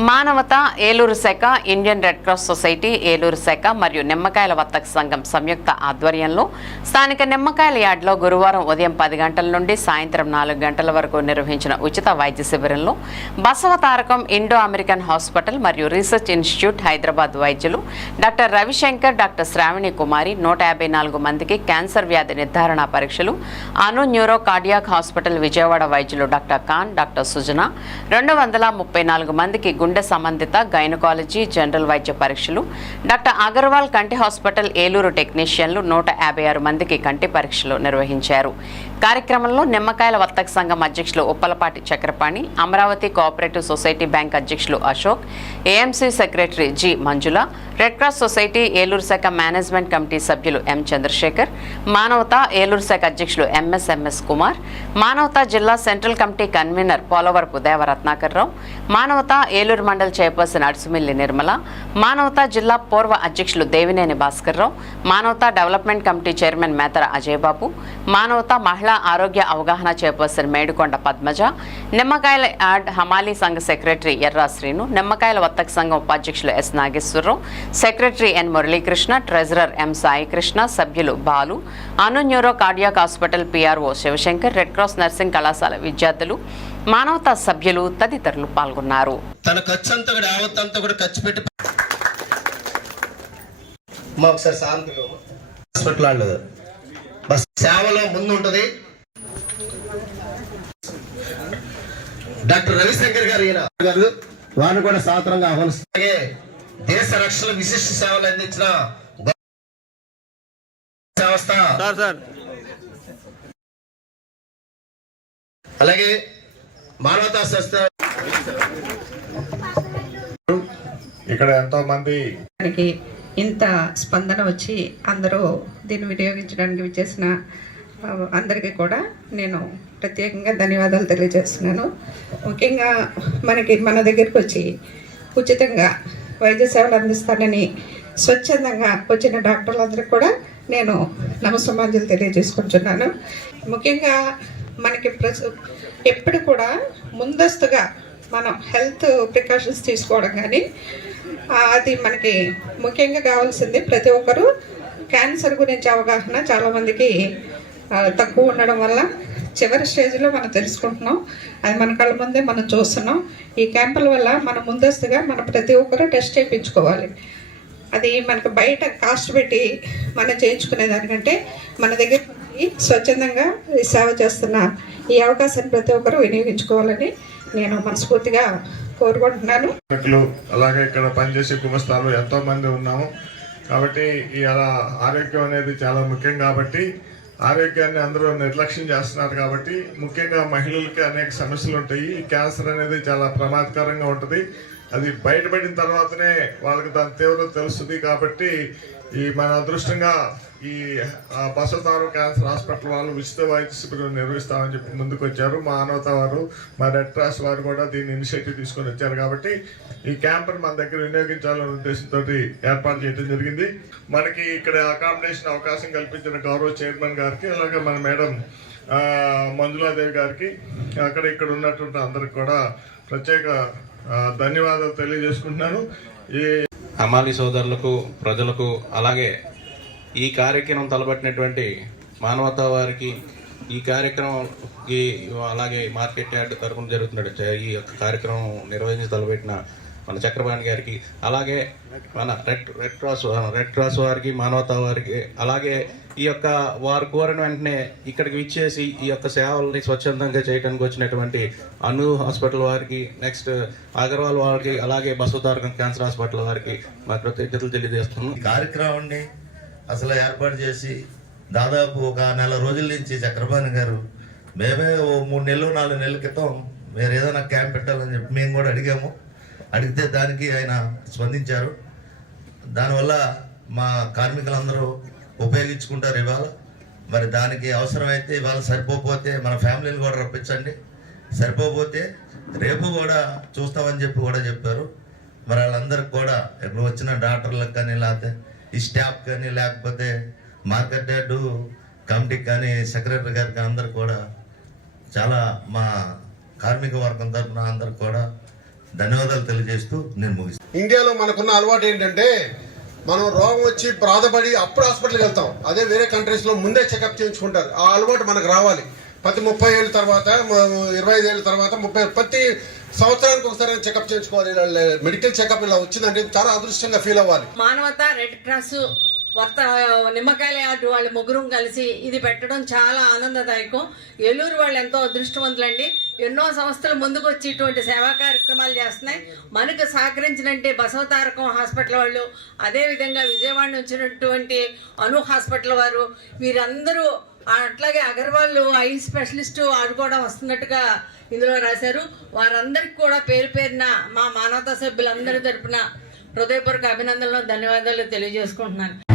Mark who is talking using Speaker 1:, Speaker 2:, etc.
Speaker 1: మానవత ఏలూరు శాఖ Indian red cross society Eluru శాఖ మరియు నిమ్మకాయల వర్తక సంఘం సంయుక్త ఆధ్వర్యంలో స్థానిక నిమ్మకాయల యార్డ్లో గురువారం ఉదయం పది గంటల నుండి సాయంత్రం నాలుగు గంటల వరకు నిర్వహించిన ఉచిత వైద్య శిబిరంలో Basavatarakam Indo American hospital మరియు రీసెర్చ్ ఇన్స్టిట్యూట్ హైదరాబాద్ వైద్యులు డాక్టర్ రవిశంకర్ డాక్టర్ శ్రావణి కుమారి నూట యాభై నాలుగు మందికి క్యాన్సర్ వ్యాధి నిర్ధారణ పరీక్షలు Anu neuro cardiac hospital Vijayawada వైద్యులు డాక్టర్ ఖాన్ డాక్టర్ సుజన రెండు వందల ముప్పై నాలుగు మందికి గుండె సంబంధిత గైనకాలజీ జనరల్ వైద్య పరీక్షలు. డాక్టర్ అగర్వాల్ కంటి హాస్పిటల్ ఏలూరు టెక్నీషియన్లు నూట యాభై ఆరు మందికి కంటి పరీక్షలు నిర్వహించారు. కార్యక్రమంలో నిమ్మకాయల వర్తక సంఘం అధ్యక్షులు Uppalapati Chakrapani Amaravati cooperative society bank అధ్యక్షులు Ashok AMC secretary G Manjula red cross society Eluru శాఖ మేనేజ్మెంట్ కమిటీ సభ్యులు ఎం చంద్రశేఖర్ మానవత ఏలూరు శాఖ అధ్యక్షులు ఎంఎస్ఎంఎస్ కుమార్ మానవత జిల్లా central committee convener Polavarapu Devaratnakar Rao Manavata Eluru mandal chairperson Adusumilli Nirmala Manavata జిల్లా పూర్వ అధ్యక్షులు Devineni Bhaskar Rao Manavata development committee chairman Metara Ajay Babu Manavata మహిళా ఆరోగ్య అవగాహన చైర్పర్సన్ మేడుకొండ పద్మజ నిమ్మకాయల యాడ్ హమాలీ సంఘ సెక్రటరీ ఎర్రా శ్రీను నిమ్మకాయల వర్తక సంఘం ఉపాధ్యక్షులు S Nageswara Rao secretary N Muralikrishna treasurer M Saikrishna సభ్యులు Balu Anu neuro cardiac hospital PRO Sivashankar red cross nursing కళాశాల విద్యార్థులు మానవతా సభ్యులు తదితరులు పాల్గొన్నారు.
Speaker 2: తన ఖర్చు అంతా కూడా కూడా ఖర్చు పెట్టి మా ఒకసారి హాస్పిటల్ వాళ్ళు బస్ సేవలో ముందు ఉంటది డాక్టర్ రవిశంకర్ గారు ఈయన గారు. వారిని కూడా సాధారణంగా ఆహ్వానిస్తారు అలాగే దేశ రక్షణ విశిష్ట సేవలు అందించిన సంస్థ అలాగే మానవతా సంస్థ
Speaker 3: ఇక్కడ ఎంతో మంది
Speaker 4: ఇంత స్పందన వచ్చి అందరూ దీన్ని వినియోగించడానికి విచ్చేసిన అందరికీ కూడా నేను ప్రత్యేకంగా ధన్యవాదాలు తెలియజేస్తున్నాను. ముఖ్యంగా మనకి మన దగ్గరికి వచ్చి ఉచితంగా వైద్య సేవలు అందిస్తానని స్వచ్ఛందంగా వచ్చిన డాక్టర్లందరికీ కూడా నేను నమస్సమాంజలు తెలియజేసుకుంటున్నాను. ముఖ్యంగా మనకి ప్రస్తు ఎప్పుడు కూడా ముందస్తుగా మనం హెల్త్ ప్రికాషన్స్ తీసుకోవడం కానీ అది మనకి ముఖ్యంగా కావాల్సింది ప్రతి ఒక్కరూ క్యాన్సర్ గురించి అవగాహన చాలామందికి తక్కువ ఉండడం వల్ల చివరి స్టేజ్లో మనం తెలుసుకుంటున్నాం. అది మన కళ్ళ ముందే మనం చూస్తున్నాం. ఈ క్యాంపుల వల్ల మనం ముందస్తుగా మన ప్రతి ఒక్కరూ టెస్ట్ చేయించుకోవాలి. అది మనకు బయట కాస్ట్ పెట్టి మనం చేయించుకునే దానికంటే మన దగ్గర స్వచ్ఛందంగా సేవ చేస్తున్న ఈ అవకాశాన్ని ప్రతి ఒక్కరూ వినియోగించుకోవాలని నేను మనస్ఫూర్తిగా కోరుకుంటున్నాను.
Speaker 3: అలాగే ఇక్కడ పనిచేసే కుమస్తాలు ఎంతో మంది ఉన్నాము. కాబట్టి ఇలా ఆరోగ్యం అనేది చాలా ముఖ్యం కాబట్టి ఆరోగ్యాన్ని అందరూ నిర్లక్ష్యం చేస్తున్నారు కాబట్టి ముఖ్యంగా మహిళలకి అనేక సమస్యలు ఉంటాయి. క్యాన్సర్ అనేది చాలా ప్రమాదకరంగా ఉంటుంది. అది బయటపడిన తర్వాతనే వాళ్ళకి దాని తీవ్రత తెలుస్తుంది కాబట్టి ఈ మన అదృష్టంగా ఈ బసతారు క్యాన్సర్ హాస్పిటల్ వాళ్ళు ఉచిత వైద్య శిబిరం నిర్వహిస్తామని చెప్పి ముందుకు వచ్చారు మా మానవత వారు మా రెడ్ క్రాస్ వారు కూడా దీన్ని ఇనిషియేటివ్ తీసుకొని వచ్చారు కాబట్టి ఈ క్యాంప్ని మన దగ్గర వినియోగించాలనే ఉద్దేశంతో ఏర్పాటు చేయడం జరిగింది. మనకి ఇక్కడ అకామిడేషన్ అవకాశం కల్పించిన గౌరవ చైర్మన్ గారికి అలాగే మన మేడం మంజులాదేవి గారికి అక్కడ ఇక్కడ ఉన్నటువంటి అందరికి కూడా ప్రత్యేక ధన్యవాదాలు తెలియజేసుకుంటున్నాను. ఈ
Speaker 5: హమాలి సోదరులకు ప్రజలకు అలాగే ఈ కార్యక్రమం తలబట్టినటువంటి మానవతా వారికి ఈ కార్యక్రమంకి అలాగే మార్కెట్ యార్డ్ తరఫున జరుగుతున్న ఈ యొక్క కార్యక్రమం నిర్వహించి తలపెట్టిన మన చక్రపాణి గారికి అలాగే మన red red cross red cross వారికి మానవతా వారికి అలాగే ఈ యొక్క వారు కోరిన వెంటనే ఇక్కడికి విచ్చేసి ఈ యొక్క సేవల్ని స్వచ్ఛందంగా చేయడానికి వచ్చినటువంటి అను హాస్పిటల్ వారికి నెక్స్ట్ అగర్వాల్ వారికి అలాగే బసవతారకం క్యాన్సర్ హాస్పిటల్ వారికి మా కృతజ్ఞతలు తెలియజేస్తున్నాం.
Speaker 6: కార్యక్రమాన్ని అసలు ఏర్పాటు చేసి దాదాపు ఒక నెల రోజుల నుంచి చక్రపాణి గారు మేమే ఓ మూడు నెలలు నాలుగు నెలల క్రితం మీరు ఏదైనా క్యాంప్ పెట్టాలని చెప్పి మేము కూడా అడిగాము. అడిగితే దానికి ఆయన స్పందించారు. దానివల్ల మా కార్మికులందరూ ఉపయోగించుకుంటారు ఇవాళ. మరి దానికి అవసరమైతే ఇవాళ సరిపోతే మన ఫ్యామిలీని కూడా రప్పించండి. సరిపోతే రేపు కూడా చూస్తామని చెప్పి కూడా చెప్పారు. మరి వాళ్ళందరికి కూడా ఇప్పుడు వచ్చిన డాక్టర్లకు కానీ లేకపోతే ఈ స్టాఫ్ కానీ లేకపోతే మార్కెట్ యార్డు కమిటీకి కానీ సెక్రటరీ గారికి అందరు కూడా చాలా మా కార్మిక వర్గం తరఫున అందరికి కూడా ధన్యవాదాలు తెలియజేస్తూ నేను ముగిస్తాను
Speaker 7: ఇండియాలో మనకున్న అలవాటు ఏంటంటే మనం రోగం వచ్చి బాధపడి అప్పుడు హాస్పిటల్కి వెళ్తాం. అదే వేరే కంట్రీస్లో ముందే చెకప్ చేయించుకుంటారు. ఆ అలవాటు మనకు రావాలి. ప్రతి ముప్పై ఏళ్ళ తర్వాత ఇరవై ఐదు ఏళ్ళ తర్వాత ముప్పై ప్రతి సంవత్సరానికి ఒకసారి చెకప్ చేయించుకోవాలి. మెడికల్ చెకప్ ఇలా వచ్చిందంటే చాలా అదృష్టంగా ఫీల్ అవ్వాలి.
Speaker 8: మానవత రెడ్ క్రాస్ వర్త నిమ్మకాయల యార్డు వాళ్ళు ముగ్గురు కలిసి ఇది పెట్టడం చాలా ఆనందదాయకం. ఏలూరు వాళ్ళు ఎంతో అదృష్టవంతులండి. ఎన్నో సంస్థలు ముందుకు వచ్చి ఇటువంటి సేవా కార్యక్రమాలు చేస్తున్నాయి. మనకు సహకరించినంటే బసవతారకం హాస్పిటల్ వాళ్ళు అదేవిధంగా విజయవాడ నుంచి వచ్చినటువంటి అను హాస్పిటల్ వారు వీరందరూ అట్లాగే అగర్వాల్ ఐ స్పెషలిస్ట్ వారు కూడా వస్తున్నట్టుగా ఇందులో రాశారు. వారందరికీ కూడా పేరు పేరున మా మానవతా సభ్యులందరి తరపున హృదయపూర్వక అభినందనలు ధన్యవాదాలు తెలియజేసుకుంటున్నాను.